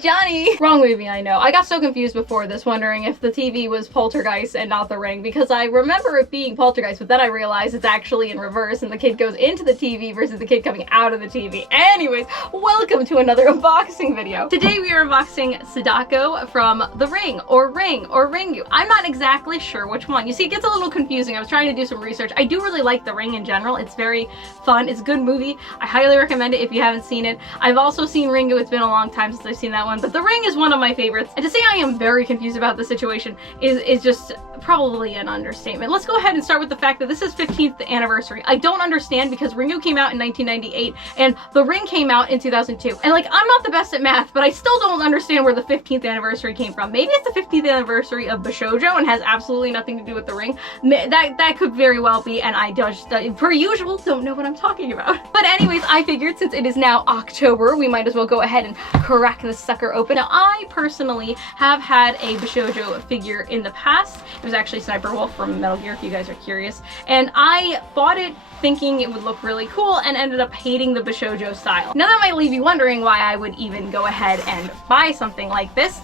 Johnny. Wrong movie, I know. I got so confused before this, wondering if the TV was Poltergeist and not The Ring, because I remember it being Poltergeist, but then I realized it's actually in reverse and the kid goes into the TV versus the kid coming out of the TV. Anyways, welcome to another unboxing video. Today we are unboxing Sadako from The Ring or Ringu. I'm not exactly sure which one. You see, it gets a little confusing. I was trying to do some research. I do really like The Ring in general. It's very fun. It's a good movie. I highly recommend it if you haven't seen it. I've also seen Ringu. It's been a long time since I've seen that one, but The Ring is one of my favorites. And to say I am very confused about the situation is just probably an understatement. Let's go ahead and start with the fact that this is 15th anniversary. I don't understand because Ringu came out in 1998 and The Ring came out in 2002. And like, I'm not the best at math, but I still don't understand where the 15th anniversary came from. Maybe it's the 15th anniversary of BISHOUJO and has absolutely nothing to do with The Ring. That could very well be, and I just, per usual, don't know what I'm talking about. But anyways, I figured since it is now October, we might as well go ahead and crack this sucker open. Now, I personally have had a BISHOUJO figure in the past. It was actually Sniper Wolf from Metal Gear, if you guys are curious. And I bought it thinking it would look really cool and ended up hating the BISHOUJO style. Now that might leave you wondering why I would even go ahead and buy something like this.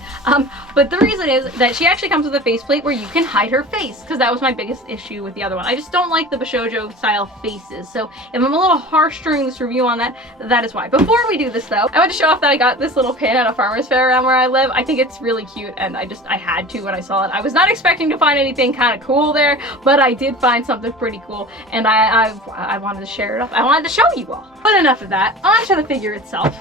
But the reason is that she actually comes with a faceplate where you can hide her face, because that was my biggest issue with the other one. I just don't like the BISHOUJO style faces. So if I'm a little harsh during this review on that, that is why. Before we do this though, I want to show off that I got this little pin at a farmer's fair around where I live. I think it's really cute and I had to when I saw it. I was not expecting to find anything kind of cool there, but I did find something pretty cool and I wanted to share it up. I wanted to show you all. But enough of that. On to the figure itself.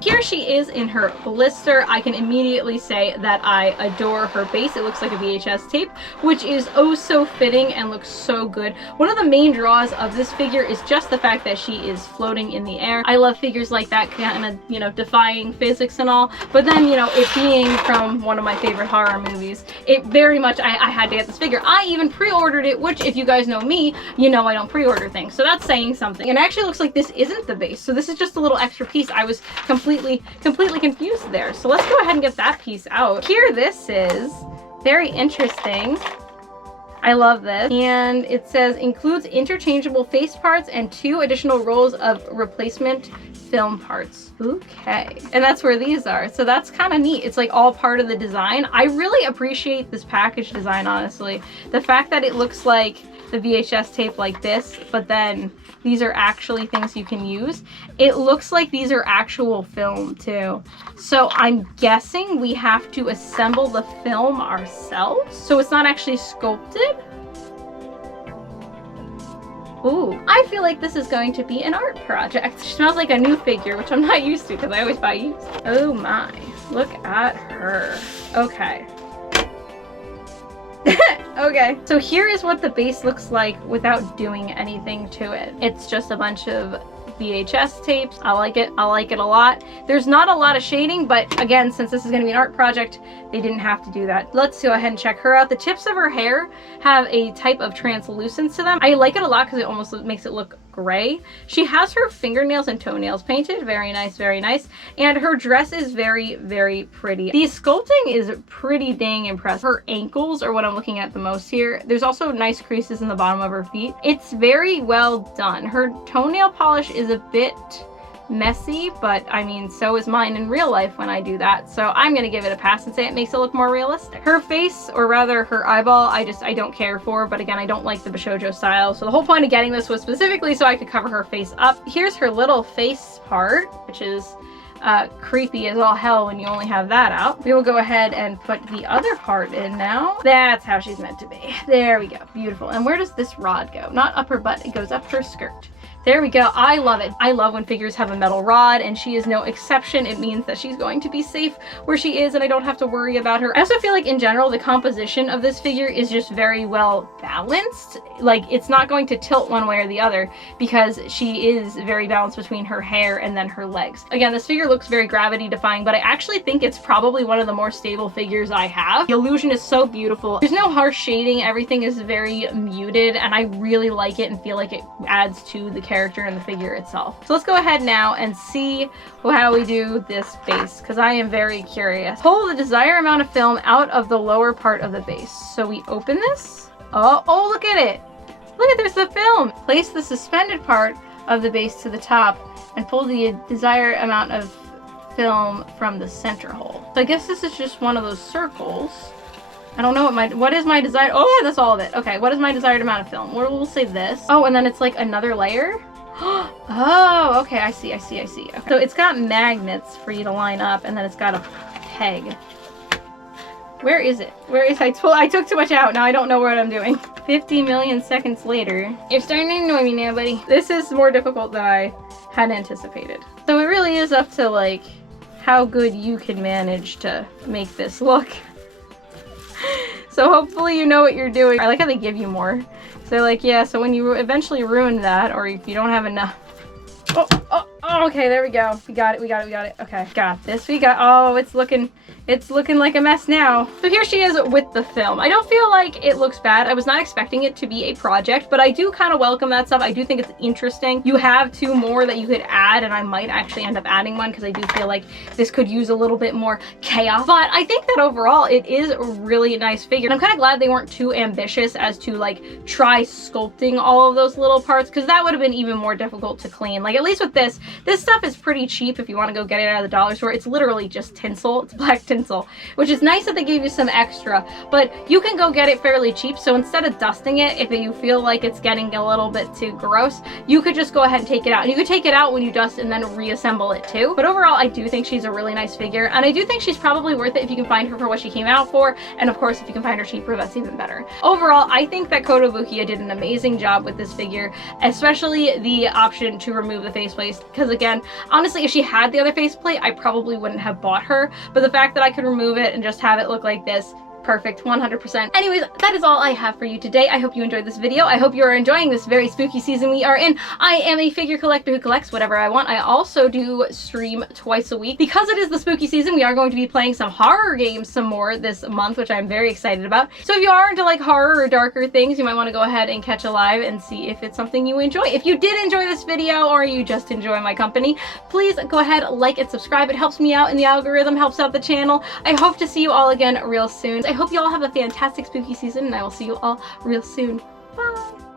Here she is in her blister. I can immediately say that I adore her base. It looks like a VHS tape, which is oh so fitting and looks so good. One of the main draws of this figure is just the fact that she is floating in the air. I love figures like that, kind of, you know, defying physics and all. But then, you know, it being from one of my favorite horror movies, it very much, I had to get this figure. I even pre-ordered it, which if you guys know me, you know I don't pre-order things. So that's saying something. And it actually looks like this isn't the base. So this is just a little extra piece. I was completely confused there. So let's go ahead and get that piece out. Here this is. Very interesting. I love this. And it says includes interchangeable face parts and 2 additional rolls of replacement film parts. Okay. And that's where these are. So that's kind of neat. It's like all part of the design. I really appreciate this package design, honestly. The fact that it looks like the VHS tape like this, but then these are actually things you can use. It looks like these are actual film too. So I'm guessing we have to assemble the film ourselves. So it's not actually sculpted. Ooh, I feel like this is going to be an art project. She smells like a new figure, which I'm not used to because I always buy used. Oh my, look at her. Okay. Okay, so here is what the base looks like without doing anything to it. It's just a bunch of VHS tapes. I like it. I like it a lot. There's not a lot of shading, but again, since this is going to be an art project, they didn't have to do that. Let's go ahead and check her out. The tips of her hair have a type of translucence to them. I like it a lot because it almost makes it look gray. She has her fingernails and toenails painted. Very nice, very nice. And her dress is very, very pretty. The sculpting is pretty dang impressive. Her ankles are what I'm looking at the most here. There's also nice creases in the bottom of her feet. It's very well done. Her toenail polish is a bit messy, but I mean, so is mine in real life when I do that. So I'm gonna give it a pass and say it makes it look more realistic. Her face, or rather her eyeball, I don't care for, but again, I don't like the BISHOUJO style. So the whole point of getting this was specifically so I could cover her face up. Here's her little face part, which is creepy as all hell when you only have that out. We will go ahead and put the other part in now. That's how she's meant to be. There we go, beautiful. And where does this rod go? Not up her butt, it goes up her skirt. There we go. I love it. I love when figures have a metal rod, and she is no exception. It means that she's going to be safe where she is and I don't have to worry about her. I also feel like in general, the composition of this figure is just very well balanced. Like, it's not going to tilt one way or the other because she is very balanced between her hair and then her legs. Again, this figure looks very gravity defying, but I actually think it's probably one of the more stable figures I have. The illusion is so beautiful. There's no harsh shading. Everything is very muted and I really like it and feel like it adds to the character and the figure itself. So let's go ahead now and see how we do this base, because I am very curious. Pull the desired amount of film out of the lower part of the base. So we open this. Oh, look at it. Look at, there's the film. Place the suspended part of the base to the top and pull the desired amount of film from the center hole. So I guess this is just one of those circles. I don't know what is my desired, oh, that's all of it. Okay, what is my desired amount of film? We'll say this. Oh, and then it's like another layer. Oh, okay, I see. Okay. So it's got magnets for you to line up, and then it's got a peg. Where is it? I took too much out. Now I don't know what I'm doing. 50 million seconds later. You're starting to annoy me now, buddy. This is more difficult than I had anticipated. So it really is up to like how good you can manage to make this look. So hopefully you know what you're doing. I like how they give you more. So like, yeah, so when you eventually ruin that, or if you don't have enough. Oh, okay, there we go. We got it. Okay, got this. Oh, it's looking like a mess now. So here she is with the film. I don't feel like it looks bad. I was not expecting it to be a project, but I do kind of welcome that stuff. I do think it's interesting. You have 2 more that you could add, and I might actually end up adding one because I do feel like this could use a little bit more chaos. But I think that overall it is a really nice figure. And I'm kind of glad they weren't too ambitious as to like try sculpting all of those little parts, because that would have been even more difficult to clean. Like at least with this stuff is pretty cheap if you want to go get it out of the dollar store. It's literally just tinsel. It's black tinsel, which is nice that they gave you some extra, but you can go get it fairly cheap. So instead of dusting it, if you feel like it's getting a little bit too gross, you could just go ahead and take it out. And you could take it out when you dust and then reassemble it too. But overall, I do think she's a really nice figure, and I do think she's probably worth it if you can find her for what she came out for. And of course, if you can find her cheaper, that's even better. Overall, I think that Kotobukyia did an amazing job with this figure, especially the option to remove the faceplate. Because again, honestly, if she had the other faceplate, I probably wouldn't have bought her. But the fact that I could remove it and just have it look like this, perfect, 100%. Anyways, that is all I have for you today. I hope you enjoyed this video. I hope you are enjoying this very spooky season we are in. I am a figure collector who collects whatever I want. I also do stream twice a week. Because it is the spooky season, we are going to be playing some horror games some more this month, which I'm very excited about. So if you are into like horror or darker things, you might want to go ahead and catch a live and see if it's something you enjoy. If you did enjoy this video, or you just enjoy my company, please go ahead, like and subscribe. It helps me out in the algorithm, helps out the channel. I hope to see you all again real soon. I hope you all have a fantastic spooky season, and I will see you all real soon. Bye!